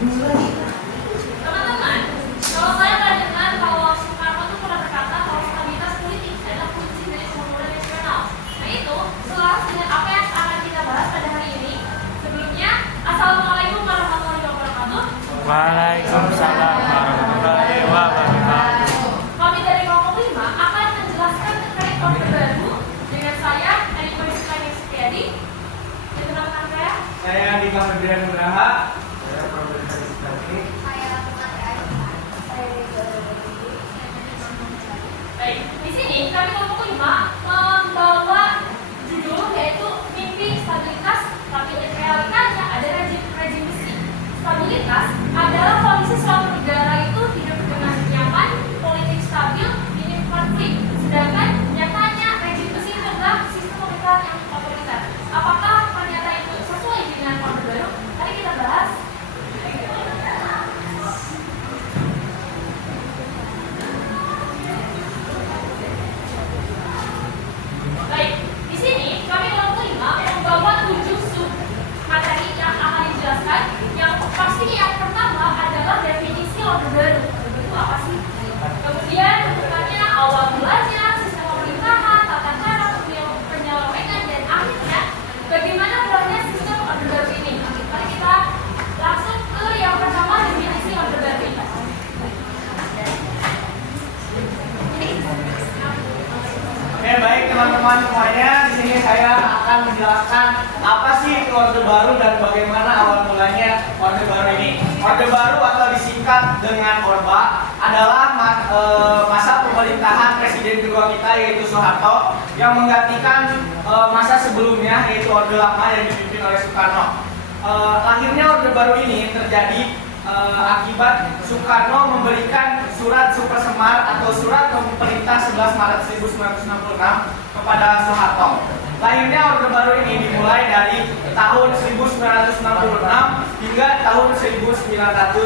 Teman-teman, kalau saya pernah dengar kalau Soekarno itu pernah berkata kalau stabilitas politik adalah kunci dari pembangunan nasional. Nah itu selaras dengan apa yang akan kita bahas pada hari ini. Sebelumnya, Assalamualaikum warahmatullahi wabarakatuh. Waalaikumsalam warahmatullahi wabarakatuh. Kami dari kelompok 5 akan menjelaskan terkait orde baru dengan saya, Eni Sukaini Setiadi. Perkenalkan Saya Dika Febrian Nugraha. Saya Profesor Istri. Saya Baik, di sini kami kelompok 5 membawa judul yaitu mimpi stabilitas, tapi realitanya ada rejim besi. Stabilitas adalah kondisi suatu negara itu hidup dengan nyaman, politik stabil, minim konflik. Sedangkan nyatanya rejim besi itu adalah sistem pemerintahan yang otoriter. Apakah ternyata itu sesuai dengan orde baru? Mari kita bahas. Baik, di sini kami kelompok 5 membawa 7 sub materi yang akan dijelaskan. Yang pasti yang pertama adalah definisi orde baru. Orde baru itu apa sih? Kemudian bentukannya, awal mulanya, sistem pemerintahan, tata cara penyelewengan, dan akhirnya bagaimana berlakunya sistem orde baru ini. Mari kita langsung ke yang pertama, definisi orde baru ini. Oke, baik teman-teman semuanya. Di sini saya akan menjelaskan apa sih itu orde baru dan bagaimana awal mulanya orde baru ini. Orde baru atau disingkat dengan Orba adalah masa pemerintahan presiden kedua kita yaitu Soeharto yang menggantikan masa sebelumnya yaitu orde lama yang dipimpin oleh Soekarno. Lahirnya orde baru ini terjadi akibat Soekarno memberikan surat Super Semar atau surat pemerintah 11 Maret 1966 kepada Soeharto. Lahirnya orde baru ini dimulai dari tahun 1966 hingga tahun 1998.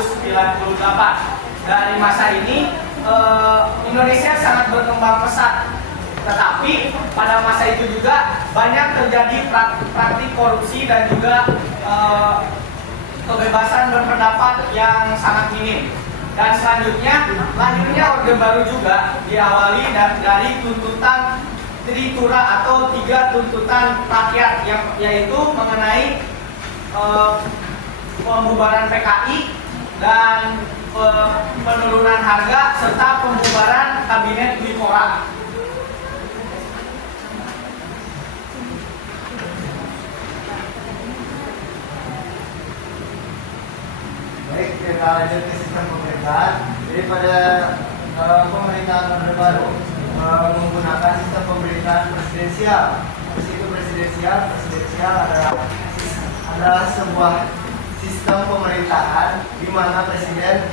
Dari masa ini Indonesia sangat berkembang pesat. Tetapi pada masa itu juga banyak terjadi praktik korupsi dan juga kebebasan berpendapat yang sangat minim. Dan selanjutnya lahirnya orde baru juga diawali dari tuntutan Tritura atau 3 tuntutan rakyat yang yaitu mengenai pembubaran PKI dan penurunan harga serta pembubaran kabinet Dwi Korah. Baik, kita lanjut ke sistem pemerintahan. Jadi pada pemerintahan orde baru menggunakan sistem pemerintahan presidensial. Meskipun presidensial adalah sebuah sistem pemerintahan di mana presiden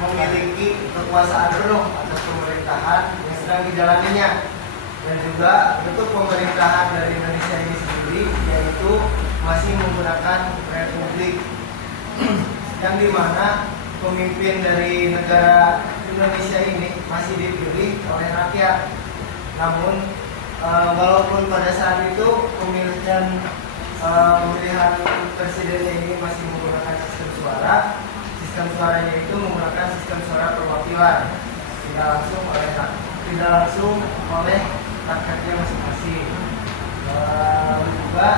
memiliki kekuasaan penuh atas pemerintahan yang sedang dijalaninya. Dan juga bentuk pemerintahan dari Indonesia ini sendiri yaitu masih menggunakan republik yang dimana pemimpin dari negara Indonesia ini masih dipilih oleh rakyat. Namun walaupun pada saat itu pemilihan presiden ini masih menggunakan sistem suara, sistem suaranya itu menggunakan sistem suara perwakilan, tidak langsung oleh rakyatnya masing-masing. Lalu juga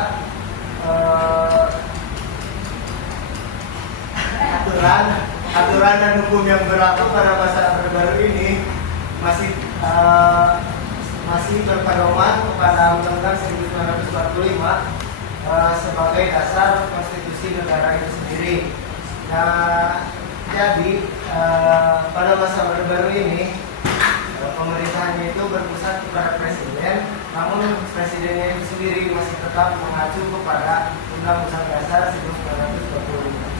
aturan dan hukum yang berlaku pada masa orde baru ini masih berpedoman kepada Undang-Undang 1945 sebagai dasar konstitusi negara itu sendiri. Nah, jadi pada masa orde baru ini pemerintahannya itu berpusat kepada presiden, namun presidennya itu sendiri masih tetap mengacu kepada Undang-Undang Dasar 1945.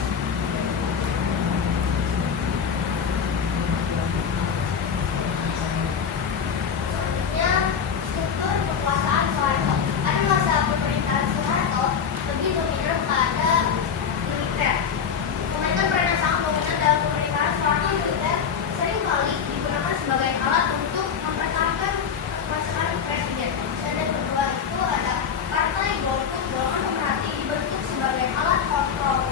Struktur kekuasaan Soeharto. Pada masa pemerintahan Soeharto lebih dominan pada militer. Memainkan peran yang sangat dominan dalam pemerintahan Soeharto, militer seringkali digunakan sebagai alat untuk mempertahankan kekuasaan presiden. Dan yang kedua itu ada partai golput golongan pemerhati dibentuk sebagai alat kontrol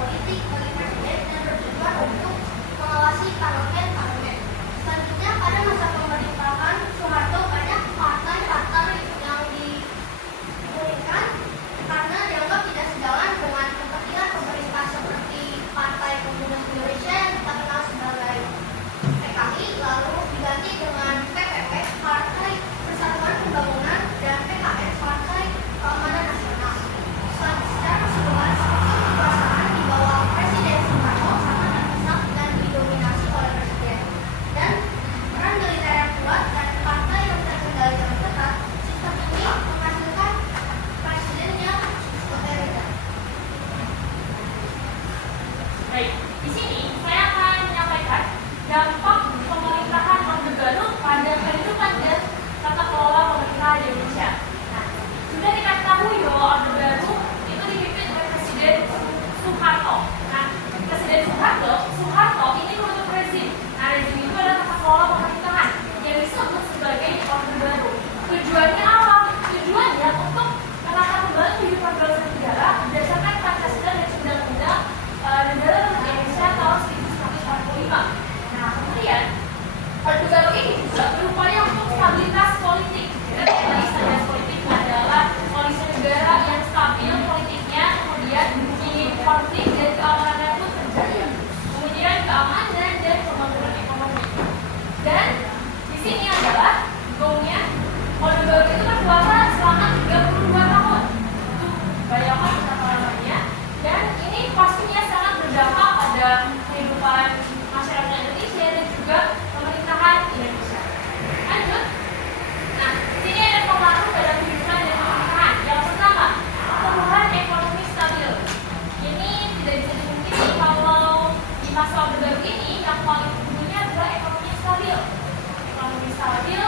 Baik, di sini saya akan menyampaikan dampak pemerintahan Orde Baru pada kehidupan dan tata kelola pemerintahan di Indonesia. Nah, sudah diketahui bahwa Orde Baru itu dipimpin oleh Presiden Soeharto. Nah, Presiden Soeharto ini membentuk rezim. Nah, rezim itu adalah tata kelola pemerintahan yang disebut sebagai Orde Baru. Tujuannya apa? Tujuannya untuk menata kembali kehidupan bangsa dan negara berdasarkan Pancasila dan Undang-Undang Negara Republik Indonesia tahun 1945. Nah, kemudian Orde Baru ini juga berupaya untuk stabilitas politik. Jadi stabilitas politik adalah kondisi negara yang stabil politiknya, kemudian konflik dan keamanan pun terjaga. Kemudian keamanan dan pembangunan ekonomi. Dan di sini adalah gongnya Orde Baru itu berkuasa selama 32 tahun. Itu bayangkan betapa lamanya. Dan ini pastinya sangat berdampak pada kehidupan masyarakat Indonesia dan juga pemerintahan Indonesia. Lanjut. Nah, di sini ada pengaruh pada kehidupan dan pemerintahan. Yang pertama, pertumbuhan ekonomi stabil. Ini tidak bisa dimungkiri kalau di masa Orde Baru ini yang paling tingginya adalah ekonomi stabil. Ekonomi stabil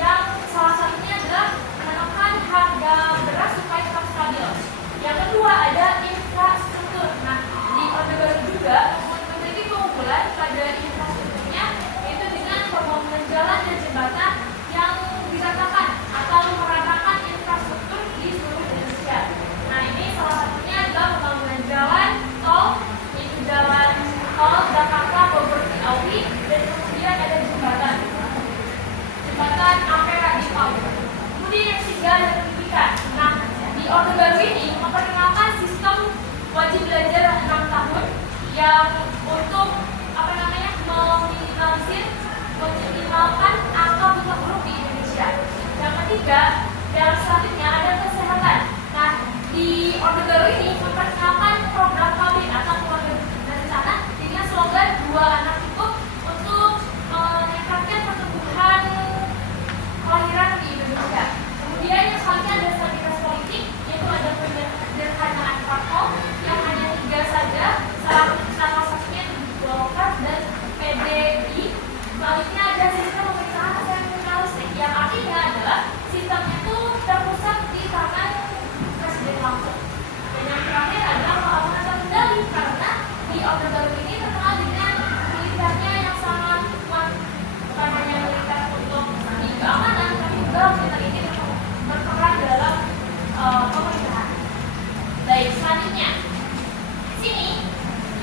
yang salah satunya adalah menekan harga beras supaya tetap stabil. Yang kedua ada infrastruktur. Nah, di Orde Baru juga memiliki keunggulan pada infrastrukturnya, yaitu dengan pembangunan jalan dan jembatan yang diratakan atau meratakan infrastruktur di seluruh Indonesia. Nah, ini salah satunya adalah pembangunan jalan tol, yaitu jalan tol Jakarta Bogor Ciawi, dan kemudian ada jembatan Ampera di Palu. Kemudian yang ketiga ada pendidikan. Nah, di Orde Baru ini memperkenalkan sistem wajib belajar 6 tahun yang untuk meminimalkan angka buta huruf di Indonesia. Yang ketiga, yang selanjutnya ada kesehatan. Nah, di Orde Baru ini memperkenalkan program KABIN atau keluarga berencana dengan slogan 2 anak cukup untuk meningkatkan pertumbuhan kelahiran di Indonesia. Kemudian yang selanjutnya ada stabilitas politik, yaitu ada penyederhanaan parpol yang hanya 3 saja, salah satunya Golkar dan PDI. Selanjutnya ada sistem pemerintahan sentralistik, yang artinya adalah sistemnya itu terpusat di tangan presiden langsung. Dan yang terakhir adalah pengawasan terkendali, karena di Orde Baru ini terkenal dengan militernya yang sangat kuat. Bukan hanya militer untuk di keamanan, tapi juga militer ini berperan dalam pemerintahan. Baik, selanjutnya di sini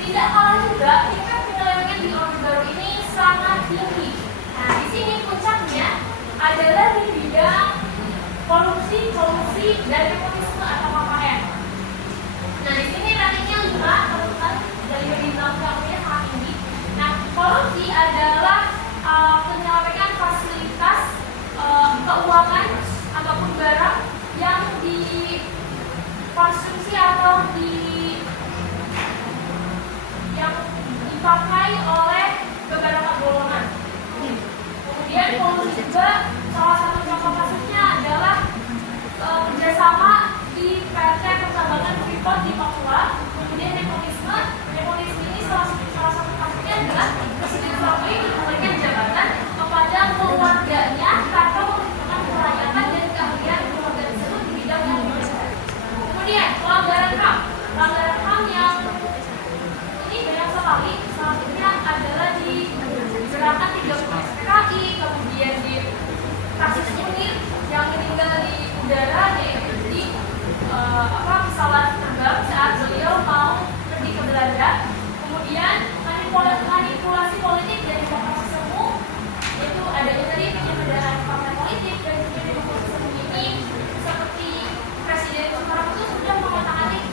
tidak kalah juga tingkat penyelewengan di Orde Baru ini sangat tinggi. Nah, di sini puncaknya adalah di bidang korupsi dan nepotisme atau KKN. Nah, di sini ratingnya 5, teman-teman, dari bintang tamunya sangat tinggi. Nah, korupsi adalah penyelewengan fasilitas keuangan ataupun barang yang dikonsumsi atau yang dipakai oleh beberapa golongan. Kemudian korupsi juga salah satu contoh kasusnya adalah kerjasama di PT Pertambangan Freeport di Papua. Kemudian nepotisme ini salah satu kasusnya adalah Presiden Jokowi memberikan jabatan kepada keluarganya tanpa memperhitungkan kelayakan dan keahlian keluarga tersebut di bidang yang berbeda. Kemudian pelanggaran HAM yang ini banyak sekali. Salah satunya adalah di gerakan 30 SPKI, kemudian di kasus Munir yang meninggal di udara, yaitu di pesawat terbang saat beliau mau pergi ke Belanda. Kemudian manipulasi politik dan demokrasi semu, yaitu adanya tadi penyederhanaan partai politik dan juga demokrasi semu ini seperti Presiden Soeharto itu sudah mengotak-atik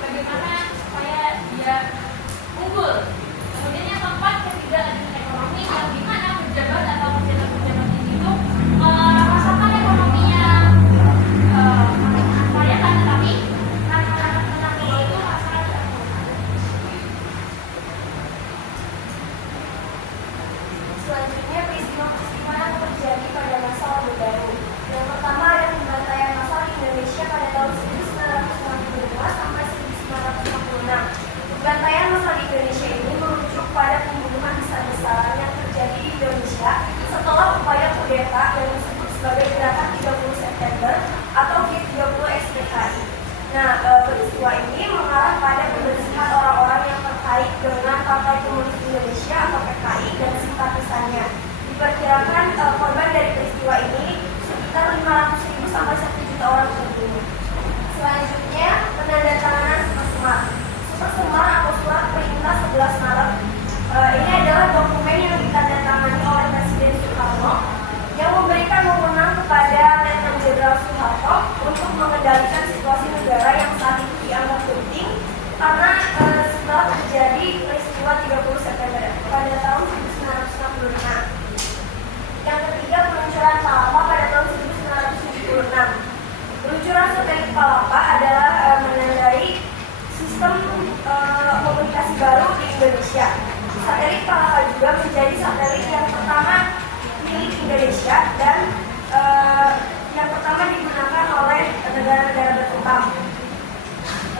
bagaimana supaya dia unggul. Kemudian yang keempat, ketidakadilan ekonomi, yang dimana pejabat atau pejabat-pejabat itu merasakan ekonominya kaya kan, tetapi masyarakat menengah ke bawah itu merasakan selanjutnya peristiwa-peristiwa yang terjadi pada masa Orde Baru. Yang pertama ada pembantaian massal di Indonesia pada tahun 1992 sampai 1946. Pembantaian massal di Indonesia Partai Komunis Indonesia atau PKI dan simpatisannya. Diperkirakan korban dari peristiwa ini sekitar 500.000 sampai 1 juta orang terbunuh. Selanjutnya, penandatanganan Super Semar. Super Semar atau Surat Perintah 11 Maret. Ini adalah dokumen yang ditandatangani oleh Presiden Soekarno yang memberikan wewenang kepada Letnan Jenderal Soeharto untuk mengendalikan situasi negara yang saat itu dianggap penting karena setelah terjadi peristiwa 30 September pada tahun 1966. Yang ketiga, peluncuran Palapa pada tahun 1976. Peluncuran satelit Palapa adalah menandai sistem komunikasi baru di Indonesia. Satelit Palapa juga menjadi satelit yang pertama milik Indonesia dan yang pertama digunakan oleh negara-negara berkembang.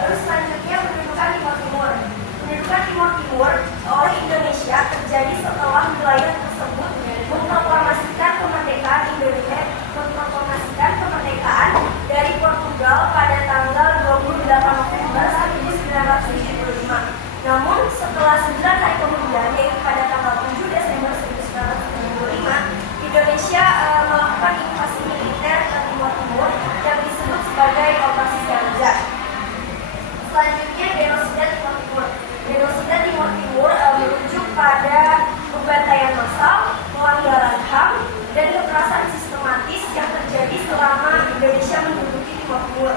Lalu selanjutnya pendudukan Timur Timur. Pendudukan Timur Timur oleh Indonesia terjadi setelah wilayah tersebut memproklamasikan kemerdekaan dari Portugal pada tanggal 28 November 1975. Namun setelah 9 hari kemudian, yaitu pada tanggal 7 Desember 1975, Indonesia melakukan invasi militer ke Timur Timur yang disebut sebagai Operasi Siaga. Selanjutnya, genosida Timur Timur. Genosida Timur Timur merujuk pada pembantaian massal, pelanggaran HAM, dan kekerasan sistematis yang terjadi selama Indonesia menduduki Timur Timur.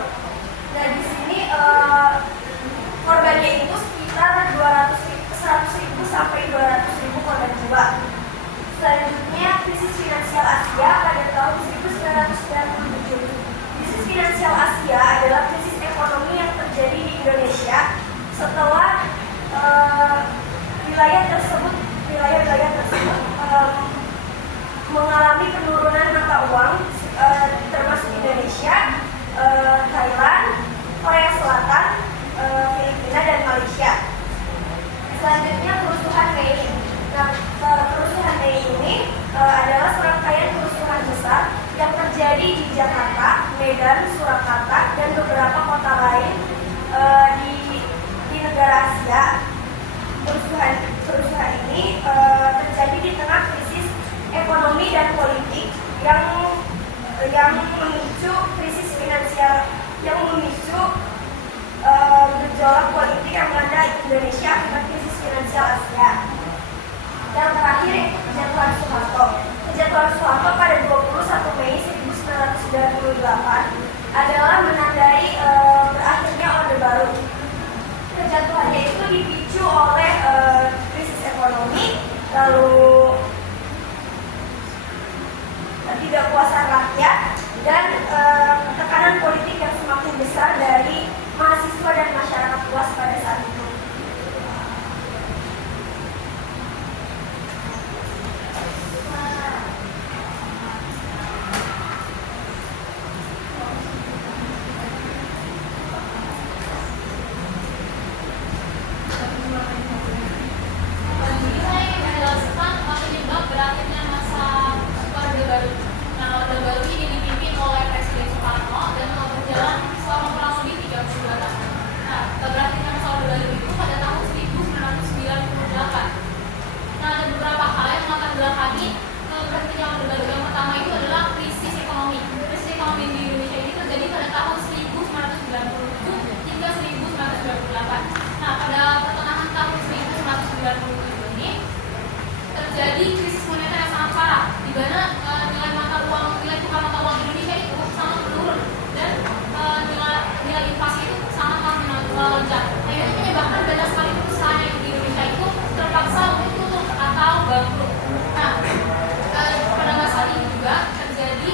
Nah, di sini korbannya itu sekitar 100.000 sampai 200.000 korban jiwa. Selanjutnya, krisis finansial Asia pada tahun 1997. Krisis finansial Asia adalah krisis ekonomi yang terjadi di Indonesia setelah wilayah tersebut mengalami penurunan mata uang, termasuk Indonesia, Thailand, Korea Selatan, Filipina, dan Malaysia. Selanjutnya, kerusuhan Mei. Nah, kerusuhan Mei ini adalah serangkaian kerusuhan besar yang terjadi di Jakarta, Medan, Surakarta, dan beberapa kota lain di negara Asia. Kerusuhan ini terjadi di tengah krisis ekonomi dan politik yang memicu krisis finansial, yang memicu gejolak politik yang melanda Indonesia akibat krisis finansial Asia. Yang terakhir, kejatuhan Soeharto. Kejatuhan Soeharto pada 21 Mei 1998 adalah menandai berakhirnya Orde Baru. Kejatuhannya itu dipicu oleh krisis ekonomi, lalu ketidakpuasan rakyat, dan tekanan politik yang semakin besar dari mahasiswa dan masyarakat luas pada saat itu. Terjadi krisis moneter yang sangat parah, di mana nilai tukar mata uang Indonesia itu sangat menurun dan nilai inflasi itu sangat melonjak. Nah, ini menyebabkan banyak sekali perusahaan yang di Indonesia itu terpaksa untuk tutup atau bangkrut. Nah, pada masa ini juga terjadi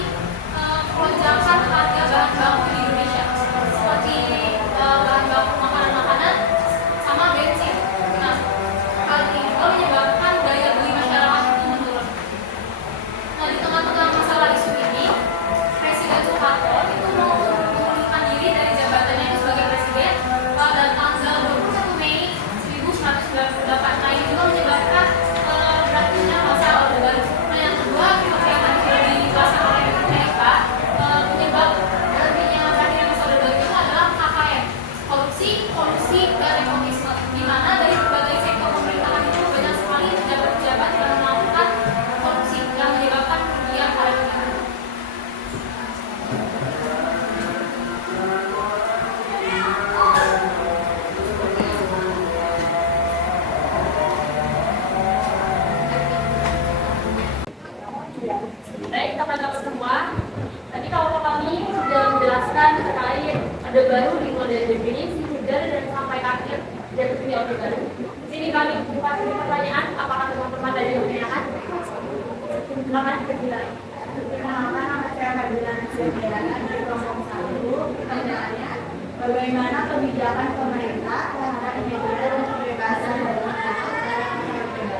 lonjakan harga bahan baku di Indonesia, seperti bahan baku makanan sama bensin. Nah, hal ini juga menyebabkan daya beli masyarakat itu menurun. Nah, di tengah kami buka pertanyaan, apakah teman-teman ada yang menanyakan? Silakan berbicara. Perkenalkan, nama saya Fadila Nasution dari kelompok 1. Pertanyaannya, bagaimana kebijakan pemerintah terhadap media dan kebebasan berpendapat secara internasional?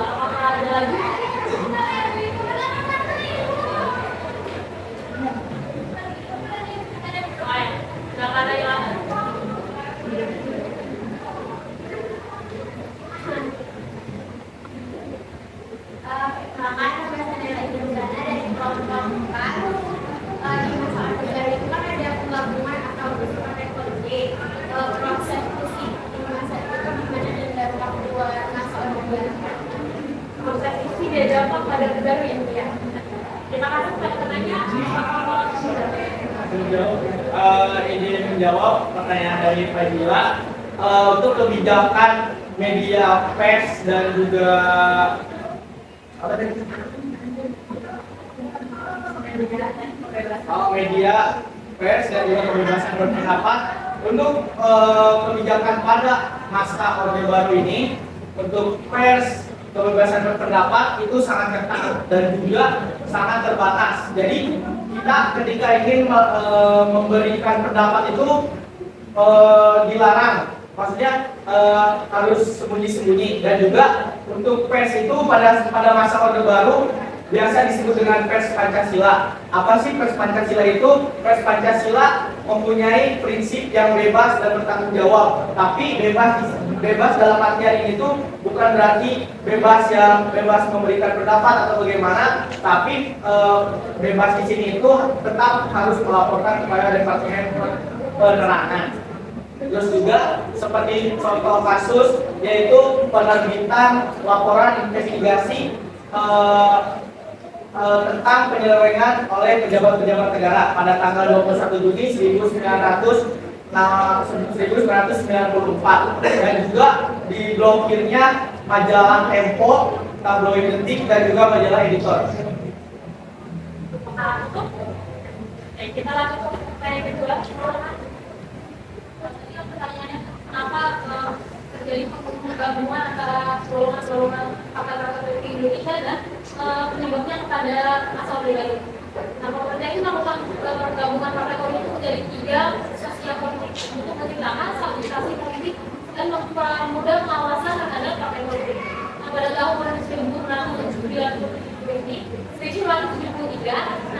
Apakah ada lagi? Silakan ada yang Perkenalkan, nama saya Indra dari kelompok 4. Di masa Orde Baru itu kan ada penggabungan atau berbagai politik proses diskusi di masa itu kan dimana ada waktu masa Orde Baru. proses itu tidak dampak pada baru ya, Bu ya. Terima kasih kepada penanya. Izin menjawab pertanyaan dari Fadila. Untuk kebijakan media pers dan juga apa tadi? Media pers dan juga kebebasan berpendapat. Untuk kebijakan pada masa Orde Baru ini, untuk pers, kebebasan berpendapat itu sangat ketat dan juga sangat terbatas. Jadi kita ketika ingin memberikan pendapat itu dilarang, maksudnya harus sembunyi-sembunyi. Dan juga untuk pers itu pada masa Orde Baru biasa disebut dengan pers Pancasila. Apa sih pers Pancasila itu? Pers Pancasila mempunyai prinsip yang bebas dan bertanggung jawab. Tapi bebas dalam artian ini tuh bukan berarti bebas memberikan pendapat atau bagaimana, tapi bebas di sini itu tetap harus melaporkan kepada Departemen Penerangan. Terus juga seperti contoh kasus yaitu penerbitan laporan investigasi tentang penyelewengan oleh pejabat-pejabat negara pada tanggal 21 Juni 1994 dan juga diblokirnya majalah Tempo, tabloid Detik dan juga majalah Editor. Oke, kita lanjut ke pertanyaan kedua. Pertanyaannya, kenapa terjadi penggabungan antara golongan-golongan pakar-pakar politik Indonesia dan penyebabnya kepada masa Orde Baru? Nah, pemerintah itu melakukan penggabungan partai politik menjadi 3 sosial politik untuk menciptakan stabilisasi politik dan mempermudah pengawasan terhadap partai politik. Nah, pada tahun 1993,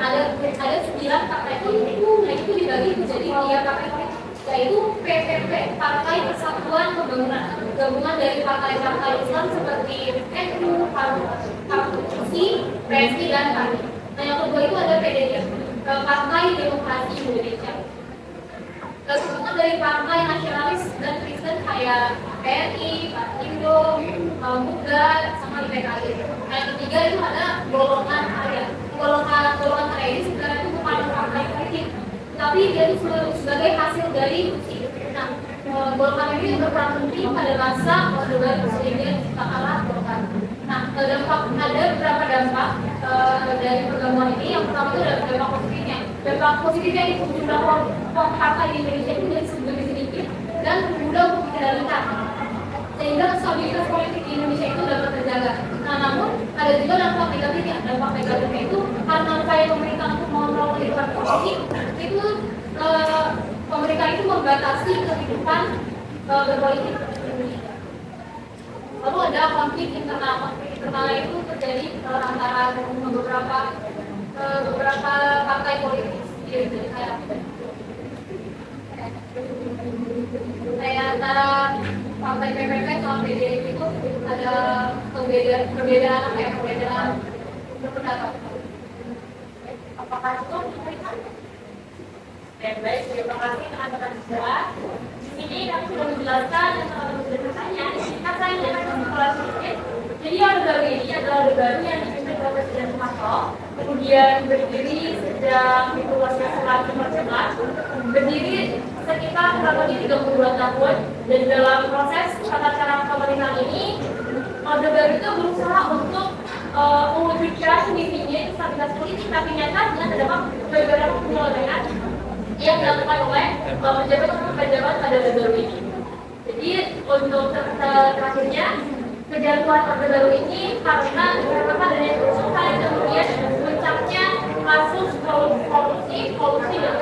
ada 9 partai politik, nah itu dibagi menjadi 3 partai politik, yaitu PPP, Partai Persatuan Pembangunan, gabungan dari partai-partai Islam seperti NU, PSI, PSI dan PANI. Nah, yang kedua itu ada PDI, Partai Demokrasi Indonesia. Gabungan dari partai nasionalis dan Kristen kayak PRI, Indo, MUGA, sama PKI. Nah, yang ketiga itu ada golongan karya. Golongan karya ini sebenarnya itu bukan partai politik, tapi dia itu sebagai hasil dari fungsi. Nah, golongan ini berperan penting pada masa Orde Baru sehingga diciptakanlah golongan. Nah, ada beberapa dampak dari pergabungan ini. Yang pertama itu ada dampak positifnya. Dampak positifnya itu jumlah partai di Indonesia itu jadi lebih sedikit dan mudah untuk dikendalikan, sehingga stabilitas politik di Indonesia itu dapat terjaga. Nah, namun ada juga dampak negatifnya. Dampak negatifnya itu karena upaya pemerintah untuk mengontrol kehidupan politik itu pemerintah itu membatasi kehidupan berpolitik di Indonesia. Lalu ada konflik internal. Konflik internal itu terjadi antara beberapa partai politik sendiri, kayak antara partai PPP sama PDIP itu ada perbedaan pendapat. Apakah itu memberikan? Baik, terima kasih teman-teman semua. Di sini kami sudah menjelaskan dan teman-teman sudah bertanya. Di sini saya akan mengulas sedikit. Jadi Orde Baru ini adalah Orde Baru yang dipimpin oleh Presiden Soeharto, kemudian berdiri sejak dibuatnya setelah 19, berdiri sekitar kurang lebih 32 tahun, dan dalam proses tata cara pemerintahan ini, Orde Baru itu berusaha untuk mewujudkan mimpinya itu stabilitas politik, tapi nyatanya terdapat beberapa penyelesaian yang dilakukan oleh pejabat pada Orde Baru ini. Jadi untuk terakhirnya, kejatuhan Orde Baru ini karena kemudian puncaknya kasus korupsi yang